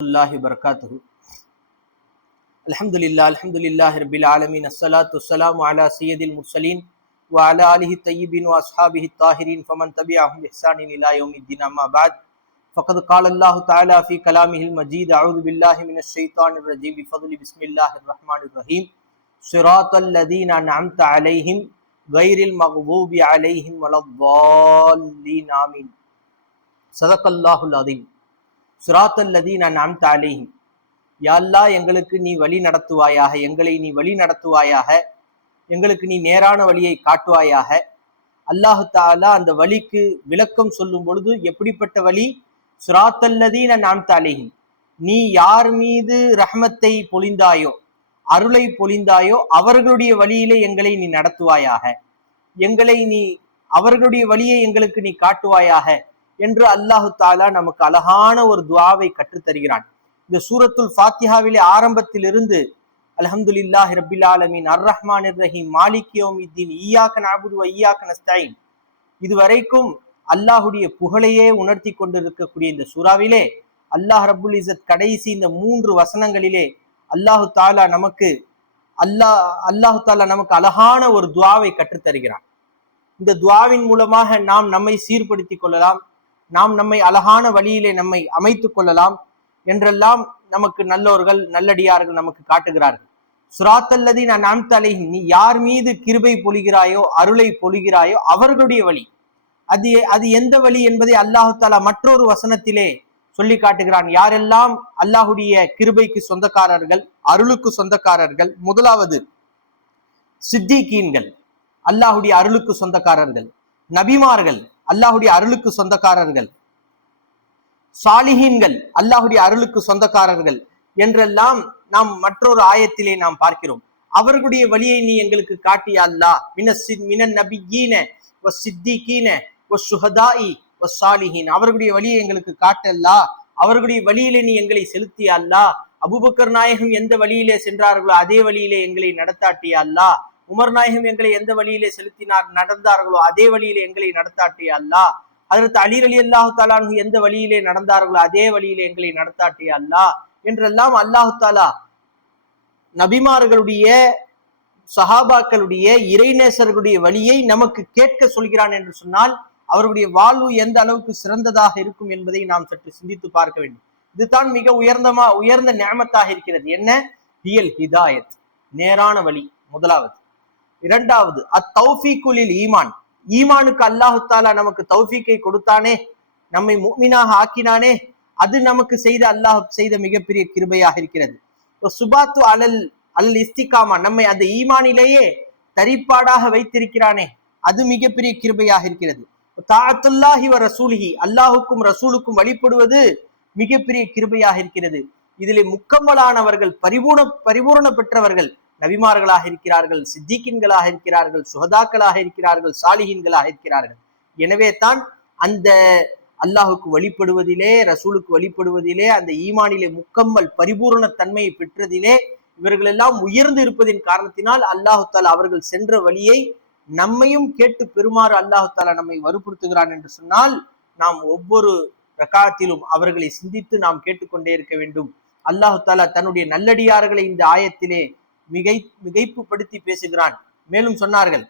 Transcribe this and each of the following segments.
الله وبركاته. الحمد لله رب العالمين. الصلاة والسلام على سيد المرسلين وعلى آله الطيبين وأصحابه الطاهرين فمن تبعهم بإحسان إلى يوم الدين. أما بعد، فقد قال الله تعالى في كلامه المجيد: أعوذ بالله من الشيطان الرجيم بفضل بسم الله الرحمن الرحيم. صراط الذين أنعمت عليهم غير المغضوب عليهم ولا الضالين. آمين. صدق الله العظيم. சிராத்தல் லதீன அன்அம்த அலைஹிம். யா அல்லாஹ், எங்களுக்கு நீ வழி நடத்துவாயாக, எங்களை நீ வழி நடத்துவாயாக, எங்களுக்கு நீ நேரான வழியை காட்டுவாயாக. அல்லாஹு தஆலா அந்த வழிக்கு விளக்கம் சொல்லும் பொழுது எப்படிப்பட்ட வழி? சிராத்தல் லதீன அன்அம்த அலைஹிம், நீ யார் மீது ரஹ்மத்தை பொழிந்தாயோ, அருளை பொழிந்தாயோ, அவர்களுடைய வழியிலே எங்களை நீ நடத்துவாயாக, எங்களை நீ அவர்களுடைய வழியை எங்களுக்கு நீ காட்டுவாயாக என்று அல்லாஹு தாலா நமக்கு அழகான ஒரு துஆவை கற்றுத் தருகிறான். இந்த சூரத்துல் ஃபாத்திஹாவிலே ஆரம்பத்திலிருந்து அல்ஹம்துலில்லாஹி ரப்பில் ஆலமீன், அர் ரஹ்மானிர் ரஹீம், மாலிகி யௌமித்தீன், இய்யாக நஅபுது வ இய்யாக நஸ்தஈன், இதுவரைக்கும் அல்லாஹுடைய புகழையே உணர்த்தி கொண்டிருக்கக்கூடிய இந்த சூறாவிலே அல்லாஹ் ரப்புல் இஸ்ஸத் கடைசி இந்த 3 வசனங்களிலே அல்லாஹு தாலா நமக்கு அழகான ஒரு துஆவை கற்றுத் தருகிறான். இந்த துஆவின் மூலமாக நாம் நம்மை சீர்படுத்திக் கொள்ளலாம், நாம் நம்மை அழகான வழியிலே நம்மை அமைத்துக் கொள்ளலாம் என்றெல்லாம் நமக்கு நல்லோர்கள் நல்லடியார்கள் நமக்கு காட்டுகிறார்கள். சிராத்தல் லதீன அன்அம்த அலைஹிம், நீ யார் மீது கிருபை பொழிகிறாயோ, அருளை பொழிகிறாயோ, அவர்களுடைய வழி. அது எந்த வழி என்பதை அல்லாஹு தஆலா மற்றொரு வசனத்திலே சொல்லி காட்டுகிறான். யாரெல்லாம் அல்லாஹுடைய கிருபைக்கு சொந்தக்காரர்கள், அருளுக்கு சொந்தக்காரர்கள்? முதலாவது சித்திகீன்கள், அல்லாஹுடைய அருளுக்கு சொந்தக்காரர்கள். நபிமார்கள், அல்லாஹுடைய அருளுக்கு சொந்தக்காரர்கள். சாலிஹீன்கள், அல்லாஹுடைய அருளுக்கு சொந்தக்காரர்கள் என்றெல்லாம் நாம் மற்றொரு ஆயத்திலே நாம் பார்க்கிறோம். அவர்களுடைய வழியை நீ எங்களுக்கு காட்டிய அல்லாஹ், மினன் நபியீன வஸ்ஸித்தீகீன வஸ்ஸுஹதாஇ வஸ்ஸாலிஹீன், அவர்களுடைய வழியை எங்களுக்கு காட்டல்லா, அவர்களுடைய வழியிலே நீ எங்களை செலுத்திய அல்லாஹ். அபூபக்கர் நாயகம் எந்த வழியிலே சென்றார்களோ அதே வழியிலே எங்களை நடத்தாட்டிய அல்லாஹ். உமர் நாயகம் எங்களை எந்த வழியிலே நடந்தார்களோ அதே வழியிலே எங்களை நடத்தாட்டிய அல்லாஹ். ஹஜ்ரத் அலி ரலியல்லாஹு தஆலா அன்ஹு எந்த வழியிலே நடந்தார்களோ அதே வழியிலே எங்களை நடத்தாட்டிய அல்லாஹ் என்றெல்லாம் அல்லாஹு தஆலா நபிமார்களுடைய, சஹாபாக்களுடைய, இறைநேசர்களுடைய வழியை நமக்கு கேட்க சொல்கிறான் என்று சொன்னால் அவர்களுடைய வாழ்வு எந்த அளவுக்கு சிறந்ததாக இருக்கும் என்பதை நாம் சற்று சிந்தித்து பார்க்க வேண்டும். இதுதான் மிக உயர்ந்த நிஅமத்தாக இருக்கிறது. என்ன? ஹியல் ஹிதாயத், நேரான வழி முதலாவது. இரண்டாவது அத்தௌஃபீகுலில் ஈமான், ஈமானுக்கு அல்லாஹு தஆலா நமக்கு தௌஃபீக்கை கொடுத்தானே, நம்மை முஃமினாக ஆக்கினானே, அது நமக்கு அல்லாஹ் செய்த மிகப்பெரிய கிருபையாக இருக்கிறது. சுபாத்து அல் இஸ்திகாமா, நம்மை அந்த ஈமானிலேயே தரிப்பாடாக வைத்திருக்கிறானே, அது மிகப்பெரிய கிருபையாக இருக்கிறது. தாஅத்துல்லாஹி வ ரசூலிஹி, அல்லாஹுக்கும் ரசூலுக்கும் வழிபடுவது மிகப்பெரிய கிருபையாக இருக்கிறது. இதிலே முக்கம்மலானவர்கள், பரிபூரண பெற்றவர்கள் நபிமார்களாக இருக்கிறார்கள், சித்திகீன்களாக இருக்கிறார்கள், சுஹதாக்களாக இருக்கிறார்கள், சாலிஹீன்களாக இருக்கிறார்கள். எனவே தான் அந்த அல்லாஹுக்கு வழிபடுவதிலே, ரசூலுக்கு வழிபடுவதிலே, அந்த ஈமானிலே முக்கம்மல் பரிபூரண தன்மையை பெற்றதிலே இவர்கள் எல்லாம் உயர்ந்து இருப்பதின் காரணத்தினால் அல்லாஹு தஆலா அவர்கள் சென்ற வழியை நம்மையும் கேட்டு பெறுமாறு அல்லாஹு தஆலா நம்மை வற்புறுத்துகிறான் என்று சொன்னால் நாம் ஒவ்வொரு ரகாத்திலும் அவர்களை சிந்தித்து நாம் கேட்டுக்கொண்டே இருக்க வேண்டும். அல்லாஹு தஆலா தன்னுடைய நல்லடியார்களை இந்த ஆயத்திலே மிகைப்புப்படுத்தி பேசுகிறான். மேலும் சொன்னார்கள்,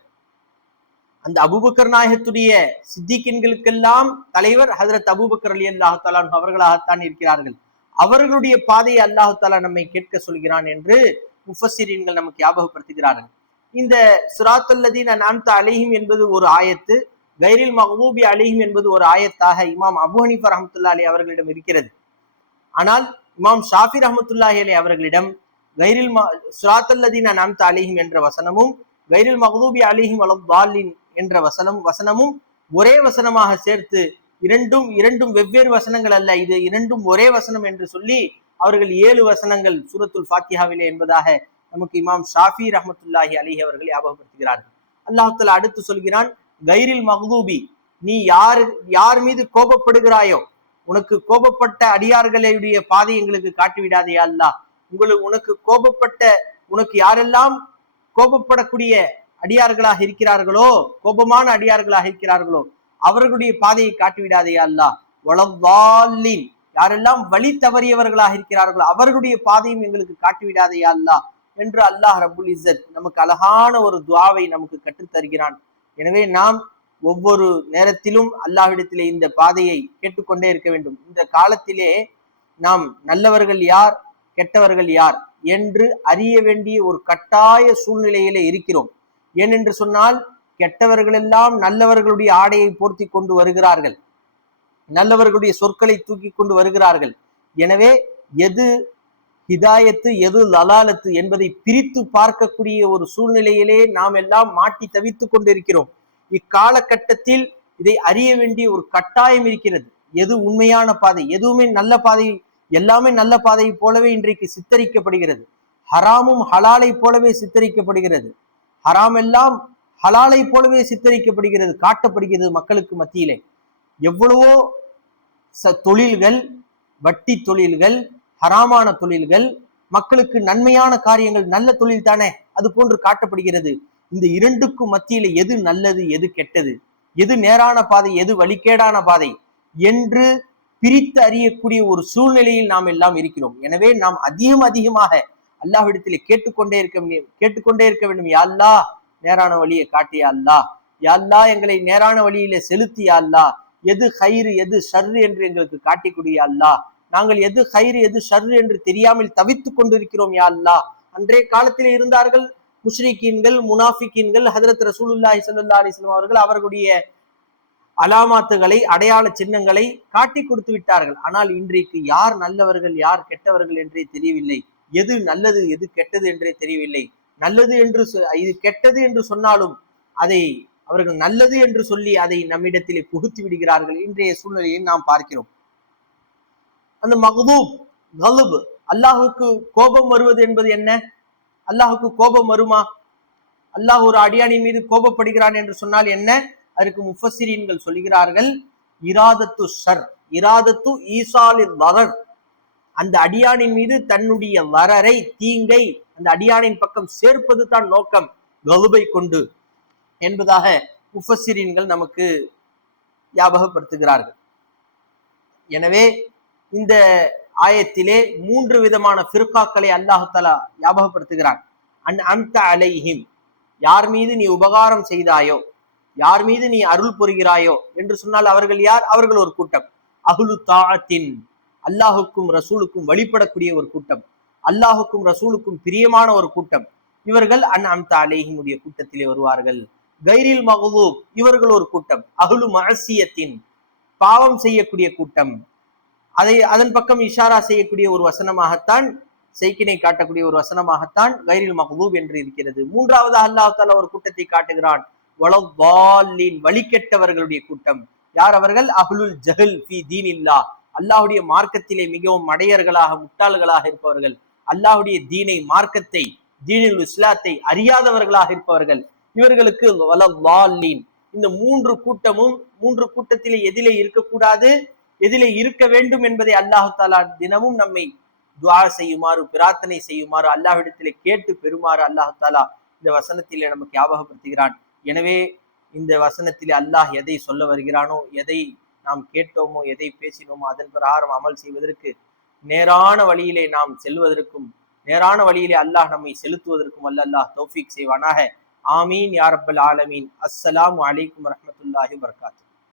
அந்த அபூபக்கர் நாயகத்துடைய சித்திகீன்களுக்கெல்லாம் தலைவர் ஹஜ்ரத் அபூபக்கர் ரலியல்லாஹு தஆலா அன்ஹு அவர்களாகத்தான் இருக்கிறார்கள். அவர்களுடைய பாதையை அல்லாஹு தஆலா நம்மை கேட்க சொல்கிறான் என்று முஃபஸ்ஸிரீன்கள் நமக்கு ஞாபகப்படுத்துகிறார்கள். இந்த சிராத்தல் லதீன அன்அம்த அலைஹிம் என்பது ஒரு ஆயத்து, கைரில் மக்தூபி அலைஹிம் என்பது ஒரு ஆயத்தாக இமாம் அபூ ஹனீஃபா ரஹ்மத்துல்லாஹி அலைஹி அவர்களிடம் இருக்கிறது. ஆனால் இமாம் ஷாஃபி ரஹ்மத்துல்லாஹி அலைஹி அவர்களிடம் கைரில் சிராத்தல் லதீன அன்அம்த அலைஹிம் என்ற வசனமும் கைரில் மக்தூபி அலைஹிம் வலத்தாலின் என்ற வசனமும் ஒரே வசனமாக சேர்த்து இரண்டும் வெவ்வேறு வசனங்கள் அல்ல, இது இரண்டும் ஒரே வசனம் என்று சொல்லி அவர்கள் 7 வசனங்கள் சூரத்துல் ஃபாத்திஹாவிலே என்பதாக நமக்கு இமாம் ஷாஃபி ரஹ்மத்துல்லாஹி அலைஹி அவர்கள் ஞாபகப்படுத்துகிறார்கள். அல்லாஹ் தஆலா அடுத்து சொல்கிறான், கைரில் மக்தூபி, நீ யார் மீது கோபப்படுகிறாயோ, உனக்கு கோபப்பட்ட அடியார்களுடைய பாதை எங்களுக்கு காட்டிவிடாதே அல்லாஹ். உனக்கு யாரெல்லாம் கோபப்படக்கூடிய அடியார்களாக இருக்கிறார்களோ, கோபமான அடியார்களாக இருக்கிறார்களோ அவர்களுடைய பாதையை காட்டிவிடாதே அல்லாஹ். வலத்தாலின், யாரெல்லாம் வழி தவறியவர்களாக இருக்கிறார்களோ அவர்களுடைய பாதையும் எங்களுக்கு காட்டிவிடாதே யா அல்லாஹ் என்று அல்லாஹ் ரப்புல் இஸ்ஸத் நமக்கு அழகான ஒரு துஆவை நமக்கு கற்றுத் தருகிறான். எனவே நாம் ஒவ்வொரு நேரத்திலும் அல்லாஹ்விடத்திலே இந்த பாதையை கேட்டுக்கொண்டே இருக்க வேண்டும். இந்த காலத்திலே நாம் நல்லவர்கள் யார் கெட்டவர்கள் யார் என்று அறிய வேண்டிய ஒரு கட்டாய சூழ்நிலையிலே இருக்கிறோம். ஏனென்று சொன்னால் கெட்டவர்கள் எல்லாம் நல்லவர்களுடைய ஆடையை போர்த்தி கொண்டு வருகிறார்கள், நல்லவர்களுடைய சொற்களை தூக்கி கொண்டு வருகிறார்கள். எனவே எது ஹிதாயத்து எது லலாலத்து என்பதை பிரித்து பார்க்கக்கூடிய ஒரு சூழ்நிலையிலே நாம் எல்லாம் மாட்டி தவித்துக் கொண்டிருக்கிறோம். இக்காலகட்டத்தில் இதை அறிய வேண்டிய ஒரு கட்டாயம் இருக்கிறது. எது உண்மையான பாதை, எதுவுமே நல்ல பாதை, எல்லாமே நல்ல பாதையை போலவே இன்றைக்கு சித்தரிக்கப்படுகிறது. ஹராமும் ஹலாலை போலவே சித்தரிக்கப்படுகிறது, ஹராம் எல்லாம் ஹலாலை போலவே சித்தரிக்கப்படுகிறது, காட்டப்படுகிறது மக்களுக்கு மத்தியிலே. எவ்வளவோ தொழில்கள், வட்டி தொழில்கள், ஹராமான தொழில்கள், மக்களுக்கு நன்மையான காரியங்கள், நல்ல தொழில் தானே, அது போன்று காட்டப்படுகிறது. இந்த இரண்டுக்கும் மத்தியில எது நல்லது எது கெட்டது, எது நேரான பாதை எது வழிகேடான பாதை என்று பிரித்து அறியக்கூடிய ஒரு சூழ்நிலையில் நாம் எல்லாம் இருக்கிறோம். எனவே நாம் அதிகமாக அல்லாஹ்விடத்திலே கேட்டுக்கொண்டே இருக்க வேண்டும். யா அல்லாஹ் நேரான வழியை காட்டியா அல்லாஹ், யா அல்லாஹ் எங்களை நேரான வழியிலே செலுத்தியா அல்லாஹ், எது ஹைரு எது ஷர்ரு என்று எங்களுக்கு காட்டி கொடியா அல்லாஹ், நாங்கள் எது ஹைரு எது ஷர்ரு என்று தெரியாமல் தவித்துக் கொண்டிருக்கிறோம் யா அல்லாஹ். அன்றைய காலத்திலே இருந்தார்கள் முஷ்ரிக்கீன்கள், முனாஃபிக்கீன்கள். ஹஜ்ரத் ரசூலுல்லாஹி ஸல்லல்லாஹு அலைஹி வஸல்லம் அவர்கள் அவர்களுடைய அலாமாத்துகளை, அடையாள சின்னங்களை காட்டி கொடுத்து விட்டார்கள். ஆனால் இன்றைக்கு யார் நல்லவர்கள் யார் கெட்டவர்கள் என்றே தெரியவில்லை, எது நல்லது எது கெட்டது என்றே தெரியவில்லை. நல்லது என்று இது கெட்டது என்று சொன்னாலும் அதை அவர்கள் நல்லது என்று சொல்லி அதை நம்மிடத்திலே புகுத்தி விடுகிறார்கள். இன்றைய சூழ்நிலையை நாம் பார்க்கிறோம். அந்த மக்தூப் கல்ப், அல்லாஹுக்கு கோபம் வருவது என்பது என்ன? அல்லாஹுக்கு கோபம் வருமா? அல்லாஹ் ஒரு அடியானின் மீது கோபப்படுகிறான் என்று சொன்னால் என்ன? அதற்கு முஃபஸ்ஸிரீன்கள் சொல்கிறார்கள், இராதத்து ஷர், இராதத்து ஈசாலில் வரர், அந்த அடியானின் மீது தன்னுடைய வரரை, தீங்கை அந்த அடியானின் பக்கம் சேர்ப்பது தான் நோக்கம் கல்பை கொண்டு என்பதாக முஃபஸ்ஸிரீன்கள் நமக்கு ஞாபகப்படுத்துகிறார்கள். எனவே இந்த ஆயத்திலே 3 விதமான ஃபிர்காக்களை அல்லாஹ் தஆலா ஞாபகப்படுத்துகிறான். அன்அம்த அலைஹிம், யார் மீது நீ உபகாரம் செய்தாயோ, யார் மீது நீ அருள் புரிகிறாயோ என்று சொன்னால் அவர்கள் யார்? அவர்கள் ஒரு கூட்டம். அஹ்லு தாஅத்தின், அல்லாஹுக்கும் ரசூலுக்கும் வழிபடக்கூடிய ஒரு கூட்டம், அல்லாஹுக்கும் ரசூலுக்கும் பிரியமான ஒரு கூட்டம். இவர்கள் அன்அம்த அலைஹிம் உடைய கூட்டத்திலே வருவார்கள். கைரில் மக்தூப், இவர்கள் ஒரு கூட்டம். அஹ்லு மஅசியத்தின், பாவம் செய்யக்கூடிய கூட்டம். அதன் பக்கம் இஷாரா செய்யக்கூடிய ஒரு வசனமாகத்தான், செய்கினை காட்டக்கூடிய ஒரு வசனமாகத்தான் கைரில் மக்தூப் என்று இருக்கிறது. மூன்றாவது அல்லாஹ் தஆலா ஒரு கூட்டத்தை காட்டுகிறான், வலவாலின், வழிகெட்டவர்களுடைய கூட்டம். யார் அவர்கள்? அஹ்லுல் ஜஹல் ஃபி தீனில்லாஹ், அல்லாஹ்வுடைய மார்க்கத்திலே மிகவும் மடையர்களாக முட்டாள்களாக இருப்பவர்கள், அல்லாஹ்வுடைய தீனை, மார்க்கத்தை, தீனுல் இஸ்லாத்தை அறியாதவர்களாக இருப்பவர்கள். இவர்களுக்கு வலவாலின். இந்த 3 கூட்டமும் 3 கூட்டத்திலே எதிலே இருக்கக்கூடாது எதிலே இருக்க வேண்டும் என்பதை அல்லாஹ் தஆலா தினமும் நம்மை துஆ செய்யுமாறு, பிரார்த்தனை செய்யுமாறு, அல்லாஹ்விடத்திலே கேட்டு பெறுமாறு அல்லாஹ் தஆலா இந்த வசனத்திலே நமக்கு ஞாபகப்படுத்துகிறான். எனவே இந்த வசனத்திலே அல்லாஹ் எதை சொல்ல வருகிறானோ, எதை நாம் கேட்டோமோ, எதை பேசினோமோ அதன் பிரகாரம் அமல் செய்வதற்கு, நேரான வழியிலே நாம் செல்வதற்கும், நேரான வழியிலே அல்லாஹ் நம்மை செலுத்துவதற்கும் அல்லாஹ் தௌஃபீக் செய்வானாக. ஆமீன் யா ரப்பல் ஆலமீன். அஸ்ஸலாமு அலைக்கும் வரஹ்மத்துல்லாஹி வபரகாத்துஹு.